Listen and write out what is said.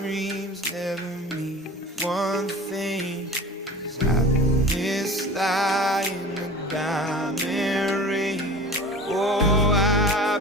dreams never mean one thing. Is happiness lie in a diamond